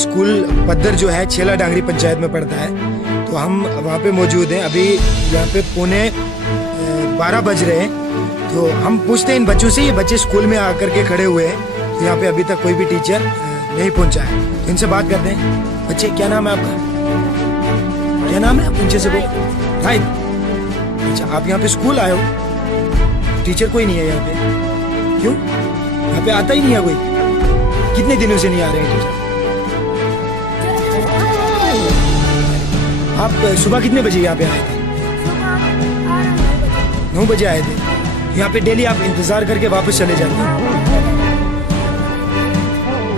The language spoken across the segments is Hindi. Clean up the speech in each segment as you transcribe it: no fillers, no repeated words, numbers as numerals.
स्कूल पद्दर जो है छेला डांगरी पंचायत में पड़ता है। तो हम वहाँ पे मौजूद हैं। अभी यहाँ पे 11:15 बज रहे हैं। तो हम पूछते हैं इन बच्चों से, ये बच्चे स्कूल में आकर के खड़े हुए हैं। तो यहाँ पे अभी तक कोई भी टीचर नहीं पहुँचा है। तो इनसे बात करते हैं। बच्चे, क्या नाम है आपका? क्या नाम है? उनसे से बोल। राइट। अच्छा, आप यहाँ पे स्कूल आए हो, टीचर कोई नहीं है यहाँ पे? क्यों? यहाँ पे आता ही नहीं है कोई? कितने दिनों से नहीं आ रहे हैं टीचर? आप सुबह कितने बजे यहाँ पे आए थे? 9 बजे आए थे। यहाँ पे डेली आप इंतजार करके वापस चले जाते हैं,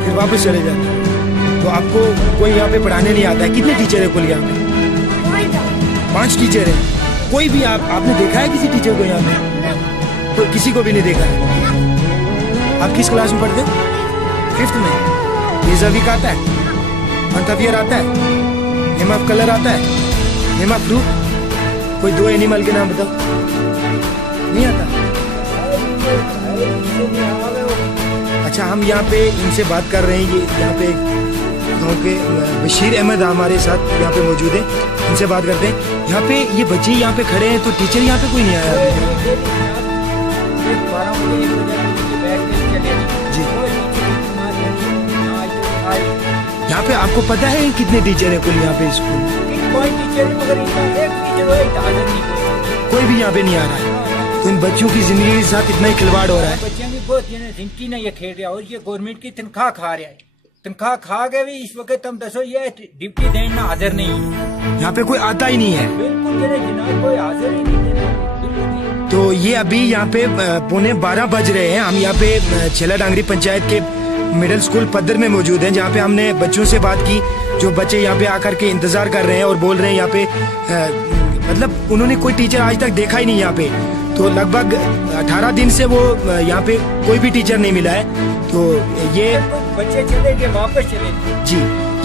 फिर वापस चले जाते हैं। तो आपको कोई यहाँ पे पढ़ाने नहीं आता है? कितने टीचर है कुल यहाँ पे? 5 टीचर है। कोई भी आपने देखा है किसी टीचर को यहाँ पे? तो किसी को भी नहीं देखा है। आप किस क्लास में पढ़ते हो? 5th में। ये वीक आता है, मंथ ऑफ ईयर आता है, नेम ऑफ कलर आता है, नेम ऑफ फ्रूट? कोई 2 एनिमल के नाम बताओ। नहीं आता? अच्छा, हम यहाँ पे इनसे बात कर रहे हैं। ये यहाँ पे गाँव के बशीर अहमद हमारे साथ यहाँ पे मौजूद है। इनसे बात करते हैं। यहाँ पे ये बच्चे यहाँ पे खड़े हैं, तो टीचर यहाँ पे कोई नहीं आया जी? यहाँ पे आपको पता है कितने टीचर हैं कुल यहाँ पे स्कूल में? कोई टीचर नहीं, मगर एक टीचर कोई भी यहाँ पे नहीं आ रहा है। तो इन बच्चों की जिंदगी के साथ इतना ही खिलवाड़ हो रहा है। बच्चों की बहुत जिंदगी ने ये खेल रहा है, और ये गवर्नमेंट की तनख्वाह खा रहा है। तनख्वाह खा के भी इस वक्त तुम दसो ये डिप्टी देना हाजिर नहीं है। यहाँ पे कोई आता ही नहीं है। बिल्कुल जनाब, कोई हाजिर ही नहीं है। तो ये अभी यहाँ पे 11:15 बज रहे हैं। हम यहाँ पे छेला डांगरी पंचायत के मिडिल स्कूल पद्दर में मौजूद हैं, जहाँ पे हमने बच्चों से बात की, जो बच्चे यहाँ पे आकर के इंतजार कर रहे हैं और बोल रहे हैं यहाँ पे मतलब उन्होंने कोई टीचर आज तक देखा ही नहीं यहाँ पे। तो लगभग 18 दिन से वो यहाँ पे कोई भी टीचर नहीं मिला है। तो ये बच्चे चले गए, वापस चले गए जी।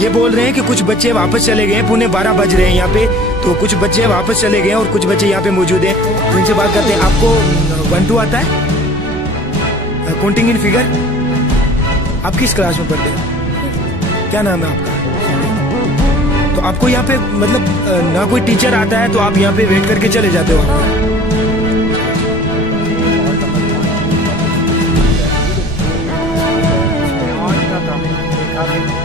ये बोल रहे हैं कि कुछ बच्चे वापस चले गए। 11:15 बज रहे हैं यहाँ पे, तो कुछ बच्चे वापस चले गए और कुछ बच्चे यहाँ पे मौजूद हैं। तो इनसे बात करते हैं। आपको 1 2 आता है? Counting in figure? आप किस क्लास में पढ़ते हैं? क्या नाम है आपका? तो आपको यहाँ पे मतलब ना कोई टीचर आता है, तो आप यहाँ पे वेट करके चले जाते हो? आप